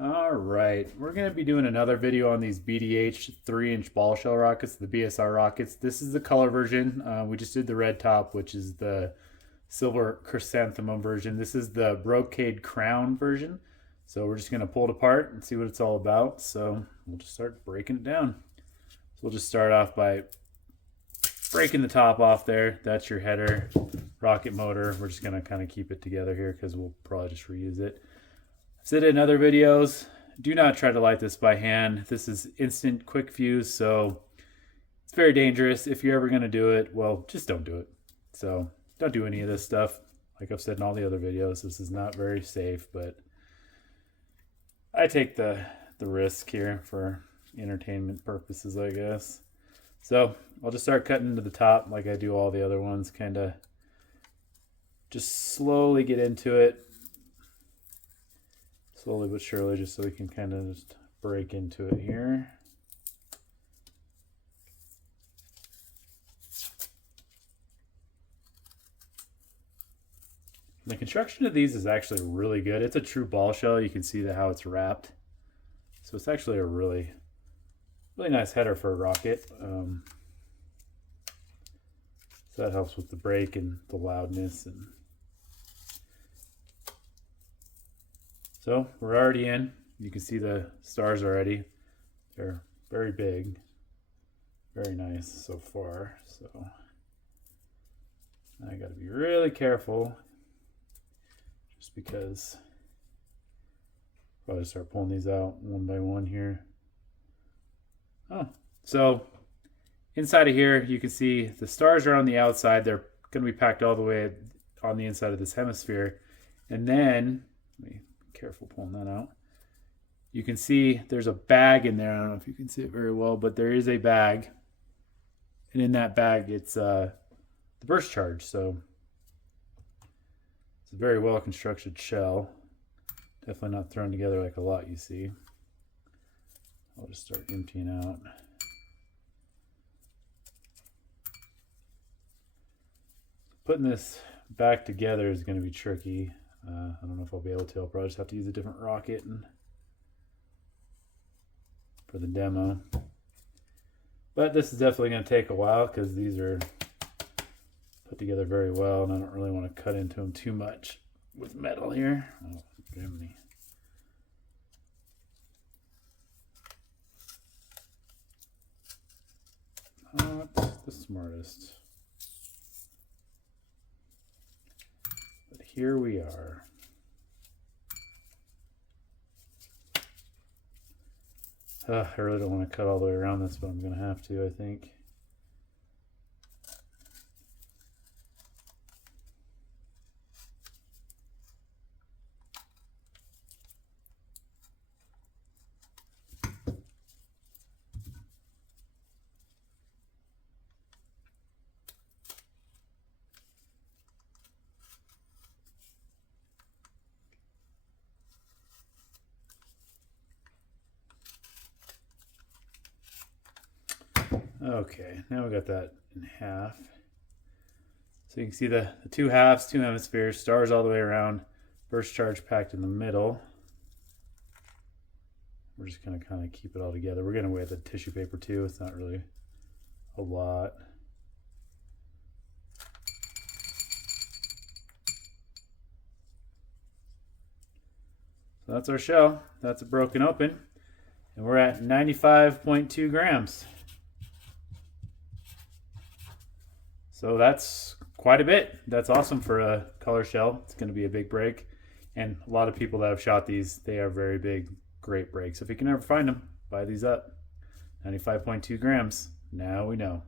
All right, we're going to be doing another video on these BDH 3-inch ball shell rockets, the BSR rockets. This is the color version. We just did the red top, which is the silver chrysanthemum version. This is the brocade crown version. So we're just going to pull it apart and see what it's all about. So we'll just start breaking it down. So we'll just start off by breaking the top off there. That's your header rocket motor. We're just going to kind of keep it together here because we'll probably just reuse it. Said in other videos, do not try to light this by hand. This is instant quick fuse, so it's very dangerous. If you're ever going to do it, well, just don't do it. So don't do any of this stuff. Like I've said in all the other videos, this is not very safe, but I take the risk here for entertainment purposes, I guess. So I'll just start cutting to the top like I do all the other ones, kind of just slowly get into it. Slowly but surely, just so we can kind of just break into it here. The construction of these is actually really good. It's a true ball shell. You can see how it's wrapped. So it's actually a really nice header for a rocket. So that helps with the break and the loudness. And so we're already in. You can see the stars already. They're very big. Very nice so far. So I got to be really careful just because I'll probably start pulling these out one by one here. Oh, so inside of here you can see the stars are on the outside. They're going to be packed all the way on the inside of this hemisphere. And then, let me careful pulling that out. You can see there's a bag in there. I don't know if you can see it very well, but there is a bag. And in that bag, it's the burst charge. So it's a very well constructed shell. Definitely not thrown together like a lot you see. I'll just start emptying out. Putting this back together is going to be tricky. I don't know if I'll be able to. I'll probably just have to use a different rocket for the demo. But this is definitely going to take a while because these are put together very well, and I don't really want to cut into them too much with metal here. Oh, Germany. Not the smartest. But here we are. I really don't want to cut all the way around this, but I'm going to have to, I think. Okay, now we got that in half. So you can see the two halves, two hemispheres, stars all the way around, burst charge packed in the middle. We're just going to kind of keep it all together. We're going to weigh the tissue paper too. It's not really a lot. So that's our shell. That's it broken open. And we're at 95.2 grams. So that's quite a bit. That's awesome for a color shell. It's going to be a big break. And a lot of people that have shot these, they are very big, great breaks. If you can ever find them, buy these up. 95.2 grams. Now we know.